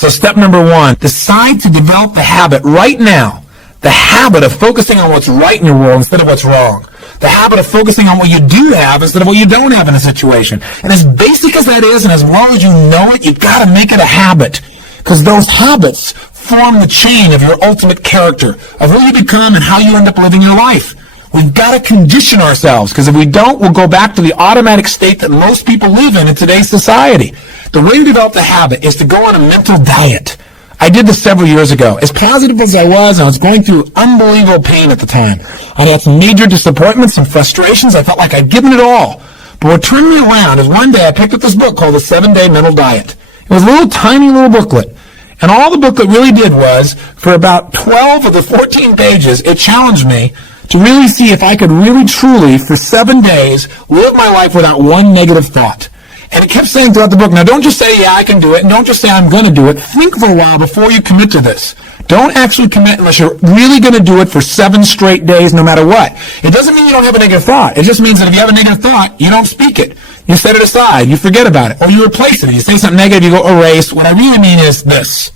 So step number 1, decide to develop the habit right now, the habit of focusing on what's right in your world instead of what's wrong. The habit of focusing on what you do have instead of what you don't have in a situation. And as basic as that is, and as long as you know it, you've got to make it a habit. Because those habits form the chain of your ultimate character, of who you become and how you end up living your life. We've got to condition ourselves, because if we don't, we'll go back to the automatic state that most people live in today's society. The way to develop the habit is to go on a mental diet. I did this several years ago. As positive as I was going through unbelievable pain at the time. I had some major disappointments and frustrations. I felt like I'd given it all. But what turned me around is one day I picked up this book called The 7-Day Mental Diet. It was a little tiny little booklet. And all the booklet really did was, for about 12 of the 14 pages, it challenged me to really see if I could really truly, for 7 days, live my life without one negative thought. And it kept saying throughout the book, now don't just say, yeah, I can do it, and don't just say, I'm going to do it. Think for a while before you commit to this. Don't actually commit unless you're really going to do it for 7 straight days, no matter what. It doesn't mean you don't have a negative thought. It just means that if you have a negative thought, you don't speak it. You set it aside. You forget about it. Or you replace it. You say something negative, you go erase. What I really mean is this.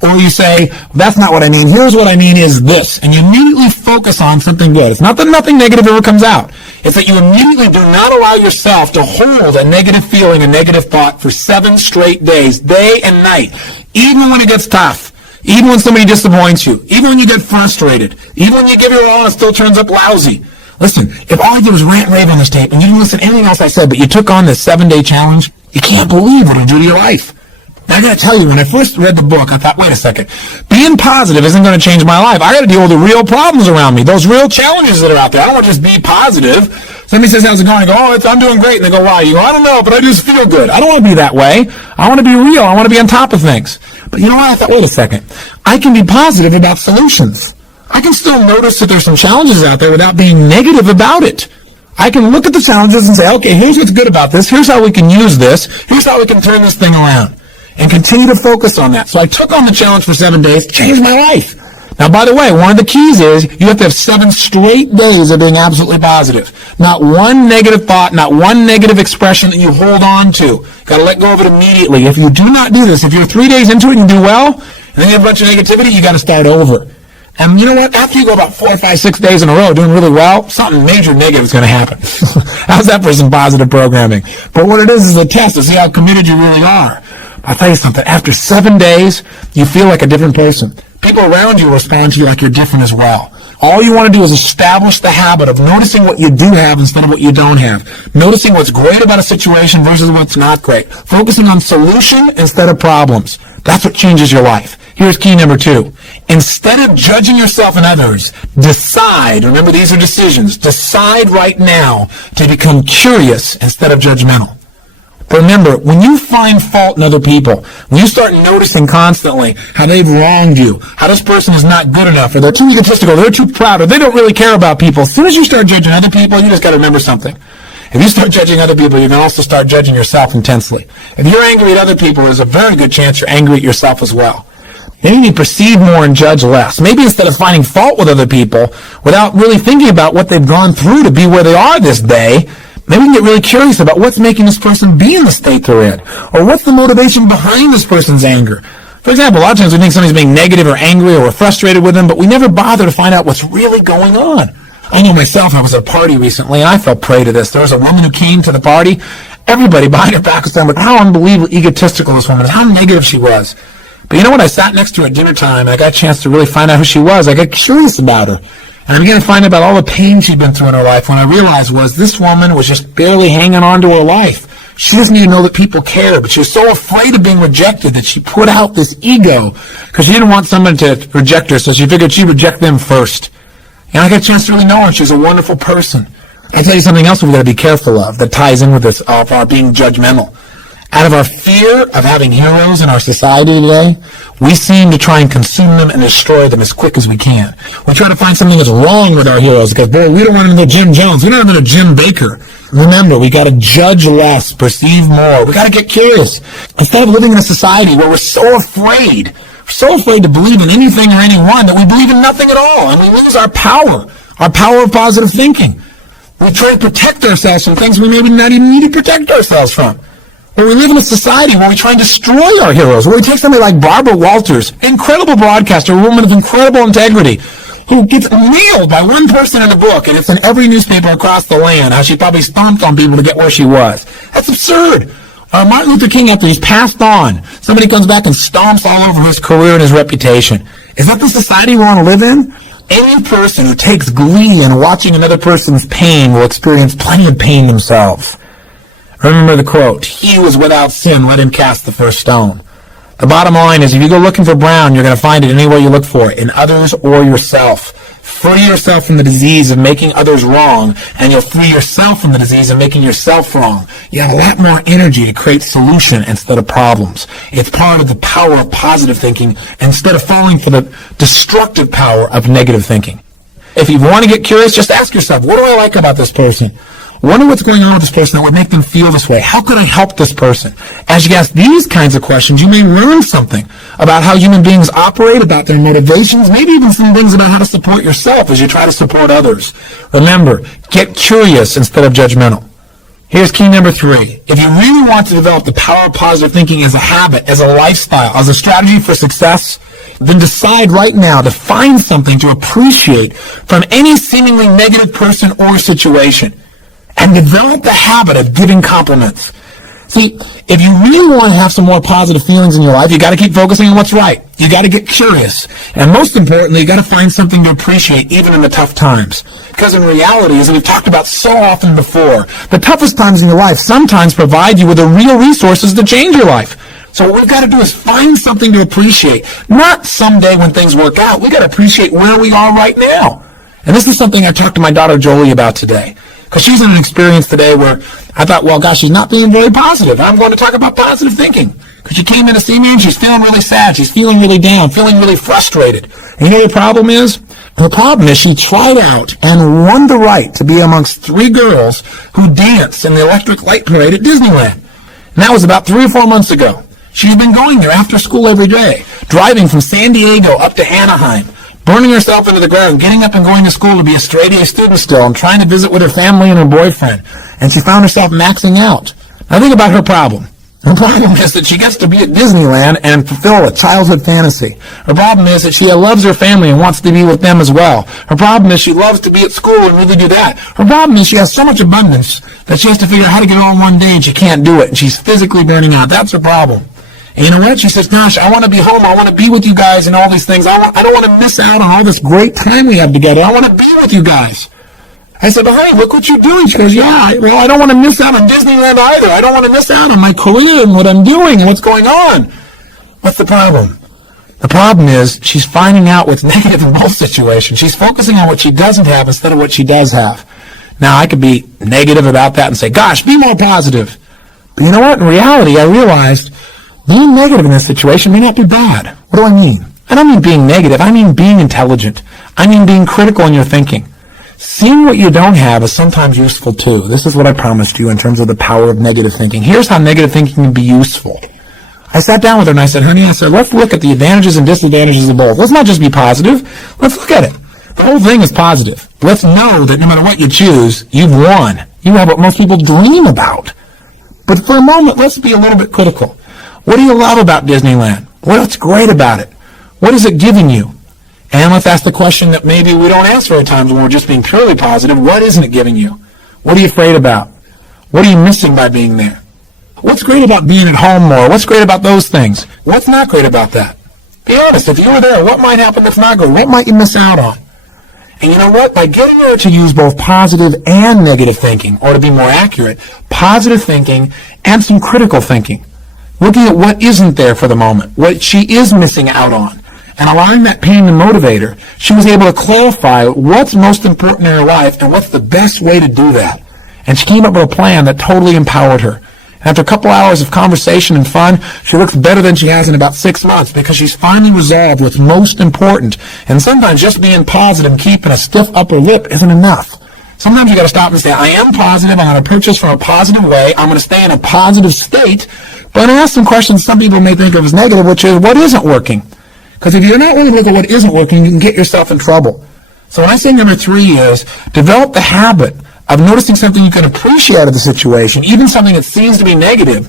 Or you say, that's not what I mean. Here's what I mean is this. And you immediately focus on something good. It's not that nothing negative ever comes out. It's that you immediately do not allow yourself to hold a negative feeling, a negative thought for 7 straight days, day and night. Even when it gets tough. Even when somebody disappoints you. Even when you get frustrated. Even when you give your all and it still turns up lousy. Listen, if all I did was rant and rave on this tape and you didn't listen to anything else I said, but you took on this 7-day challenge, you can't believe what it'll do to your life. Now, I got to tell you, when I first read the book, I thought, wait a second, being positive isn't going to change my life. I got to deal with the real problems around me, those real challenges that are out there. I don't want to just be positive. Somebody says, how's it going? I go, I'm doing great. And they go, why? You go, I don't know, but I just feel good. I don't want to be that way. I want to be real. I want to be on top of things. But you know what? I thought, wait a second. I can be positive about solutions. I can still notice that there's some challenges out there without being negative about it. I can look at the challenges and say, okay, here's what's good about this. Here's how we can use this. Here's how we can turn this thing around. And continue to focus on that. So I took on the challenge for 7 days, changed my life. Now, by the way, one of the keys is you have to have 7 straight days of being absolutely positive. Not one negative thought, not one negative expression that you hold on to. Got to let go of it immediately. If you do not do this, if you're 3 days into it and you do well, and then you have a bunch of negativity, you got to start over. And you know what? After you go about 4, 5, 6 days in a row doing really well, something major negative is going to happen. How's that for some positive programming? But what it is a test to see how committed you really are. I'll tell you something. After 7 days, you feel like a different person. People around you respond to you like you're different as well. All you want to do is establish the habit of noticing what you do have instead of what you don't have. Noticing what's great about a situation versus what's not great. Focusing on solution instead of problems. That's what changes your life. Here's key number 2. Instead of judging yourself and others, decide, remember these are decisions, decide right now to become curious instead of judgmental. But remember, when you find fault in other people, when you start noticing constantly how they've wronged you, how this person is not good enough, or they're too egotistical, they're too proud, or they don't really care about people, as soon as you start judging other people, you just got to remember something. If you start judging other people, you can also start judging yourself intensely. If you're angry at other people, there's a very good chance you're angry at yourself as well. Maybe you perceive more and judge less. Maybe instead of finding fault with other people, without really thinking about what they've gone through to be where they are this day, maybe you can get really curious about what's making this person be in the state they're in. Or what's the motivation behind this person's anger. For example, a lot of times we think somebody's being negative or angry or we're frustrated with them, but we never bother to find out what's really going on. I know myself, I was at a party recently, and I fell prey to this. There was a woman who came to the party. Everybody behind her back was saying, how unbelievably egotistical this woman is, how negative she was. But you know what? I sat next to her at dinner time, and I got a chance to really find out who she was. I got curious about her. And I began to find out about all the pain she'd been through in her life. When I realized was this woman was just barely hanging on to her life. She doesn't even know that people care, but she was so afraid of being rejected that she put out this ego because she didn't want someone to reject her, so she figured she'd reject them first. And I got a chance to really know her. She's a wonderful person. I'll tell you something else we've got to be careful of that ties in with this, of our being judgmental. Out of our fear of having heroes in our society today, we seem to try and consume them and destroy them as quick as we can. We try to find something that's wrong with our heroes because, boy, we don't want them to know Jim Jones. We don't want them to know Jim Baker. Remember, we got to judge less, perceive more. We got to get curious. Instead of living in a society where we're so afraid to believe in anything or anyone that we believe in nothing at all, and we lose our power of positive thinking. We try to protect ourselves from things we maybe not even need to protect ourselves from. But we live in a society where we try and destroy our heroes, where we take somebody like Barbara Walters, incredible broadcaster, a woman of incredible integrity, who gets nailed by one person in a book, and it's in every newspaper across the land, how she probably stomped on people to get where she was. That's absurd. Martin Luther King, after he's passed on, somebody comes back and stomps all over his career and his reputation. Is that the society we want to live in? Any person who takes glee in watching another person's pain will experience plenty of pain themselves. Remember the quote, "He who is without sin, let him cast the first stone." The bottom line is, if you go looking for brown, you're going to find it anywhere you look for it, in others or yourself. Free yourself from the disease of making others wrong, and you'll free yourself from the disease of making yourself wrong. You have a lot more energy to create solution instead of problems. It's part of the power of positive thinking instead of falling for the destructive power of negative thinking. If you want to get curious, just ask yourself, what do I like about this person? Wonder what's going on with this person that would make them feel this way. How could I help this person? As you ask these kinds of questions, you may learn something about how human beings operate, about their motivations, maybe even some things about how to support yourself as you try to support others. Remember, get curious instead of judgmental. Here's key number 3. If you really want to develop the power of positive thinking as a habit, as a lifestyle, as a strategy for success, then decide right now to find something to appreciate from any seemingly negative person or situation. And develop the habit of giving compliments. See, if you really want to have some more positive feelings in your life, you got to keep focusing on what's right. You got to get curious. And most importantly, you got to find something to appreciate even in the tough times. Because in reality, as we've talked about so often before, the toughest times in your life sometimes provide you with the real resources to change your life. So what we've got to do is find something to appreciate. Not someday when things work out. We've got to appreciate where we are right now. And this is something I talked to my daughter Jolie about today. Because she's in an experience today where I thought, well, gosh, she's not being very positive. I'm going to talk about positive thinking. Because she came in to see me and she's feeling really sad. She's feeling really down, feeling really frustrated. And you know what the problem is? The problem is she tried out and won the right to be amongst 3 girls who danced in the Electric Light Parade at Disneyland. And that was about 3 or 4 months ago. She's been going there after school every day, driving from San Diego up to Anaheim, burning herself into the ground, getting up and going to school to be a straight-A student still, and trying to visit with her family and her boyfriend. And she found herself maxing out. Now think about her problem. Her problem is that she gets to be at Disneyland and fulfill a childhood fantasy. Her problem is that she loves her family and wants to be with them as well. Her problem is she loves to be at school and really do that. Her problem is she has so much abundance that she has to figure out how to get it all in one day and she can't do it. And she's physically burning out. That's her problem. And you know what? She says, gosh, I want to be home. I want to be with you guys and all these things. I don't want to miss out on all this great time we have together. I want to be with you guys. I said, well, honey, look what you're doing. She goes, yeah, well, I don't want to miss out on Disneyland either. I don't want to miss out on my career and what I'm doing and what's going on. What's the problem? The problem is she's finding out what's negative in both situations. She's focusing on what she doesn't have instead of what she does have. Now, I could be negative about that and say, gosh, be more positive. But you know what? In reality, I realized being negative in this situation may not be bad. What do I mean? I don't mean being negative. I mean being intelligent. I mean being critical in your thinking. Seeing what you don't have is sometimes useful too. This is what I promised you in terms of the power of negative thinking. Here's how negative thinking can be useful. I sat down with her and I said, honey, let's look at the advantages and disadvantages of both. Let's not just be positive. Let's look at it. The whole thing is positive. Let's know that no matter what you choose, you've won. You have what most people dream about. But for a moment, let's be a little bit critical. What do you love about Disneyland? What's great about it? What is it giving you? And let's ask the question that maybe we don't answer at times when we're just being purely positive. What isn't it giving you? What are you afraid about? What are you missing by being there? What's great about being at home more? What's great about those things? What's not great about that? Be honest. If you were there, what might happen that's not good? What might you miss out on? And you know what? By getting her to use both positive and negative thinking, or to be more accurate, positive thinking and some critical thinking, looking at what isn't there for the moment, what she is missing out on, and allowing that pain to motivate her, she was able to clarify what's most important in her life and what's the best way to do that. And she came up with a plan that totally empowered her. And after a couple hours of conversation and fun, she looks better than she has in about 6 months because she's finally resolved what's most important. And sometimes just being positive and keeping a stiff upper lip isn't enough. Sometimes you got to stop and say, I am positive. I'm going to approach this from a positive way. I'm going to stay in a positive state. But I'm going to ask some questions some people may think of as negative, which is, what isn't working? Because if you're not willing to look at what isn't working, you can get yourself in trouble. So when I say number 3 is, develop the habit of noticing something you can appreciate out of the situation, even something that seems to be negative.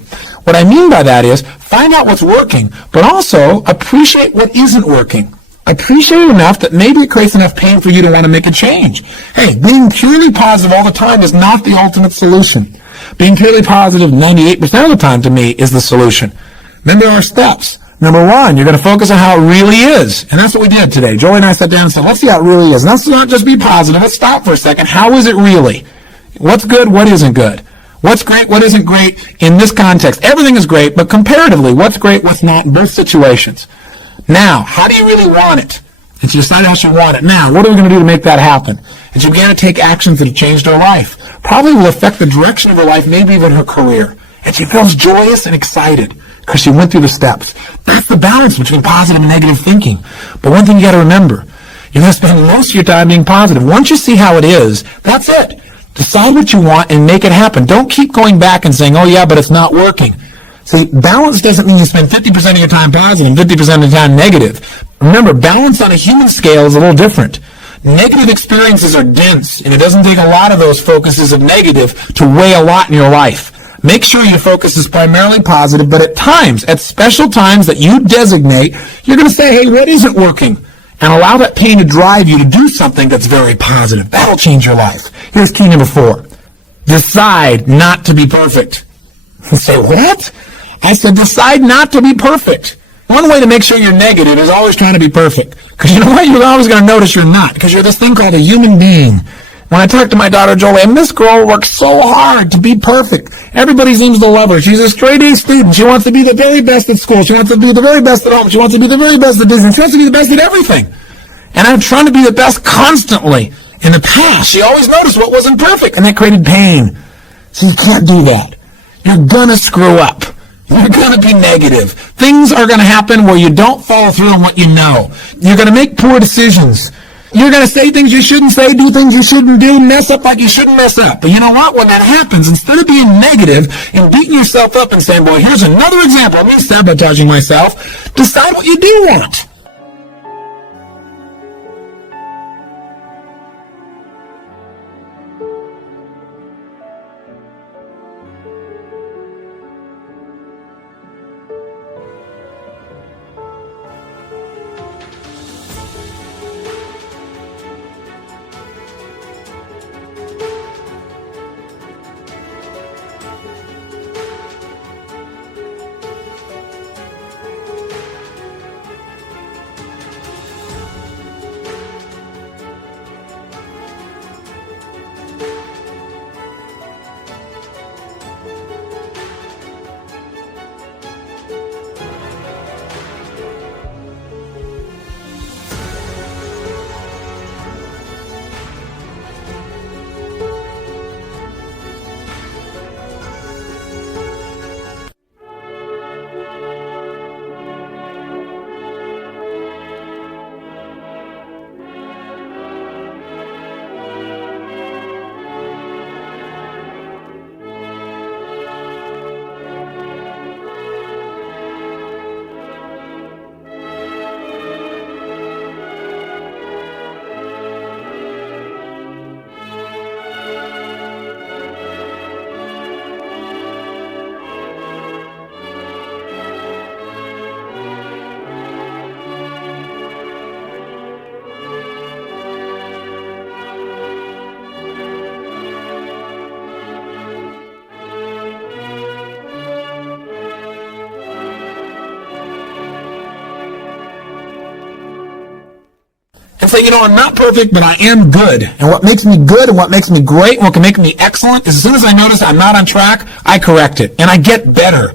What I mean by that is find out what's working, but also appreciate what isn't working. Appreciate it enough that maybe it creates enough pain for you to want to make a change. Hey, being purely positive all the time is not the ultimate solution. Being purely positive 98% of the time to me is the solution. Remember our steps. Number one, you're going to focus on how it really is. And that's what we did today. Joey and I sat down and said, let's see how it really is. And let's not just be positive. Let's stop for a second. How is it really? What's good? What isn't good? What's great? What isn't great in this context? Everything is great, but comparatively, what's great? What's not in both situations? Now, how do you really want it? And you decide how you want it. Now, what are we going to do to make that happen? And she began to take actions that have changed her life. Probably will affect the direction of her life, maybe even her career. And she feels joyous and excited because she went through the steps. That's the balance between positive and negative thinking. But one thing you got to remember, you're going to spend most of your time being positive. Once you see how it is, that's it. Decide what you want and make it happen. Don't keep going back and saying, oh yeah, but it's not working. See, balance doesn't mean you spend 50% of your time positive and 50% of the time negative. Remember, balance on a human scale is a little different. Negative experiences are dense, and it doesn't take a lot of those focuses of negative to weigh a lot in your life. Make sure your focus is primarily positive, but at times, at special times that you designate, you're going to say, hey, what isn't working? And allow that pain to drive you to do something that's very positive. That'll change your life. Here's key number 4. Decide not to be perfect. You say, what? I said, decide not to be perfect. One way to make sure you're negative is always trying to be perfect. Because you know what? You're always going to notice you're not. Because you're this thing called a human being. When I talk to my daughter Jolie, and this girl works so hard to be perfect. Everybody seems to love her. She's a straight A student. She wants to be the very best at school. She wants to be the very best at home. She wants to be the very best at business. She wants to be the best at everything. And I'm trying to be the best constantly. In the past, she always noticed what wasn't perfect, and that created pain. So you can't do that. You're gonna screw up. You're going to be negative. Things are going to happen where you don't follow through on what you know. You're going to make poor decisions. You're going to say things you shouldn't say, do things you shouldn't do, mess up like you shouldn't mess up. But you know what? When that happens, instead of being negative and beating yourself up and saying, boy, here's another example of me sabotaging myself, decide what you do want. And say, you know, I'm not perfect, but I am good. And what makes me good and what makes me great and what can make me excellent is as soon as I notice I'm not on track, I correct it. And I get better.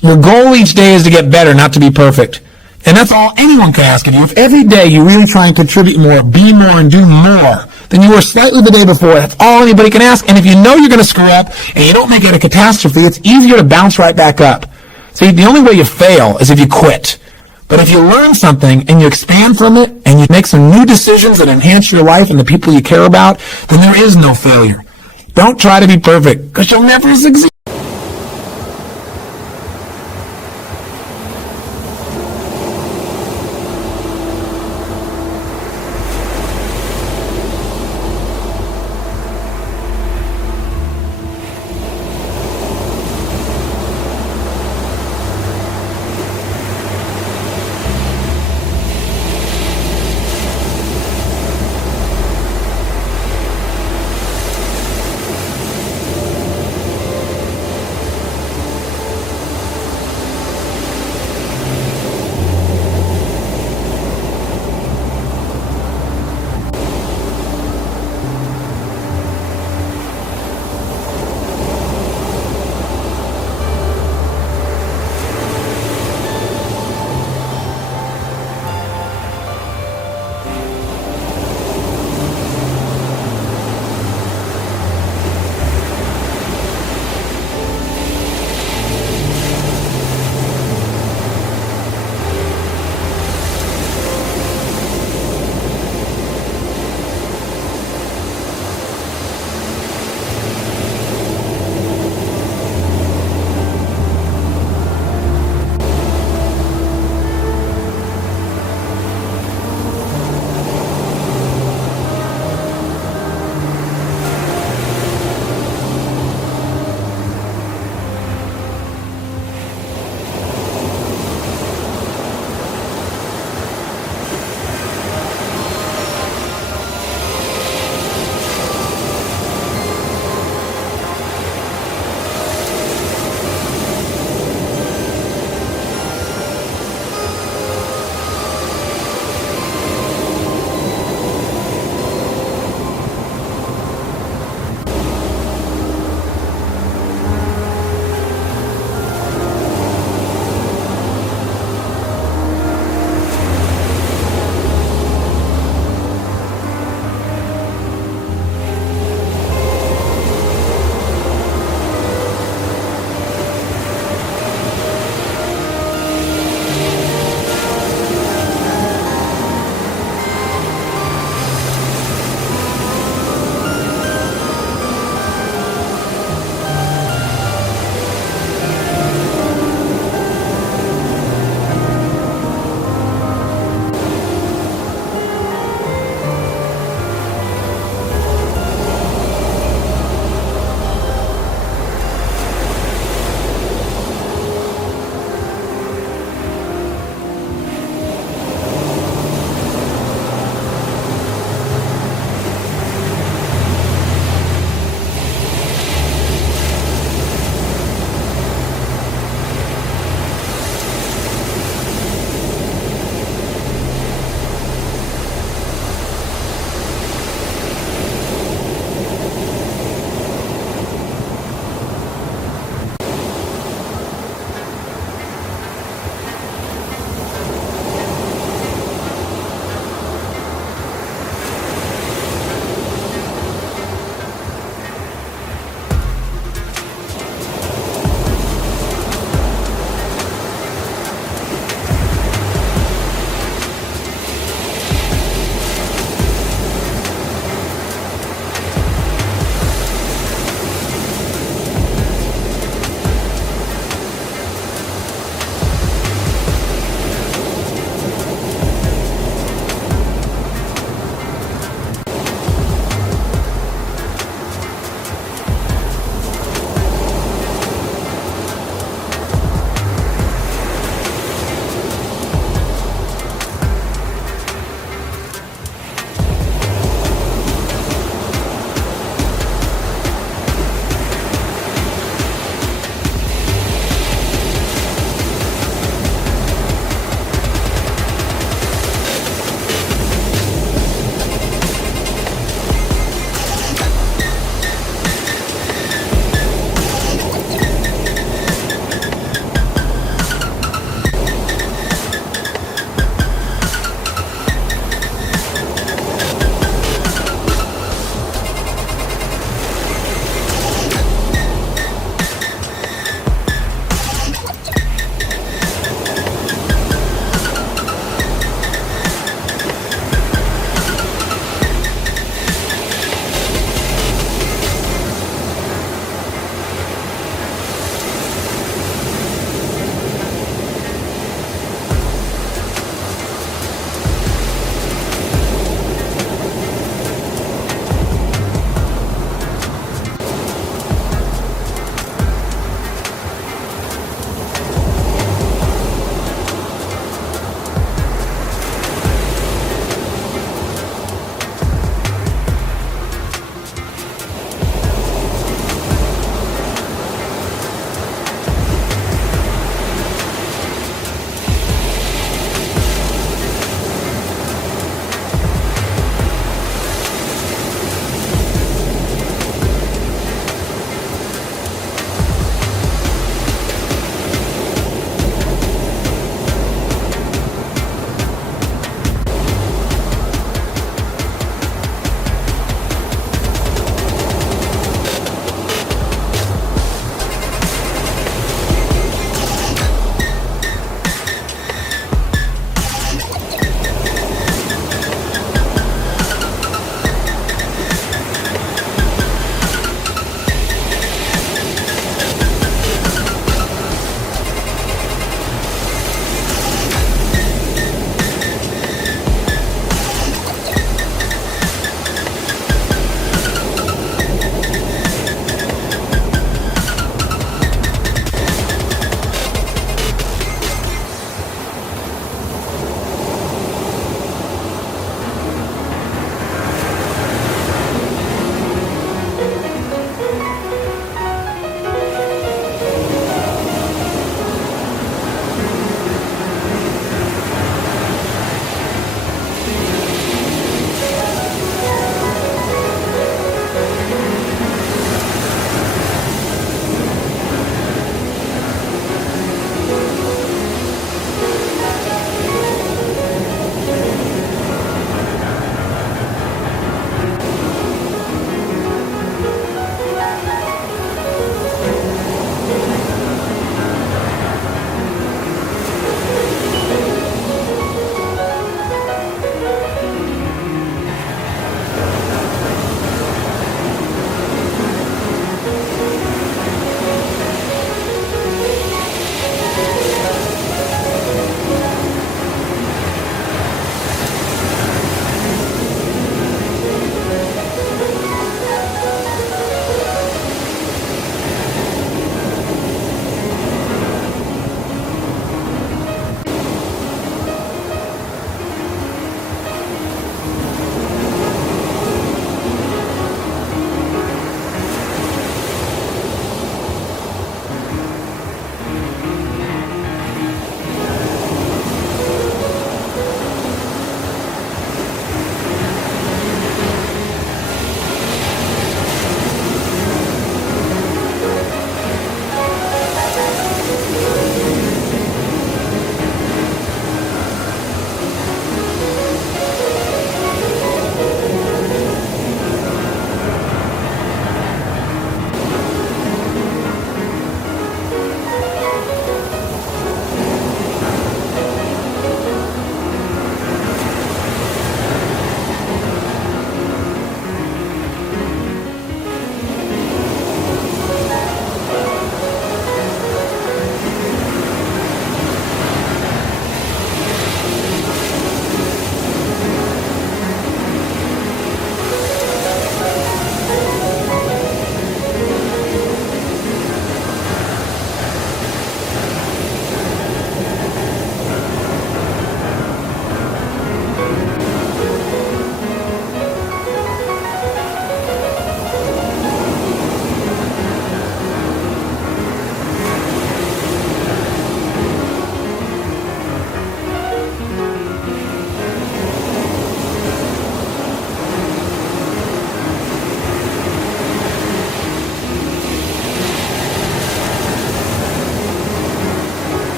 Your goal each day is to get better, not to be perfect. And that's all anyone can ask of you. If every day you really try and contribute more, be more, and do more than you were slightly the day before, that's all anybody can ask. And if you know you're going to screw up and you don't make it a catastrophe, it's easier to bounce right back up. See, the only way you fail is if you quit. But if you learn something and you expand from it and you make some new decisions that enhance your life and the people you care about, then there is no failure. Don't try to be perfect because you'll never succeed.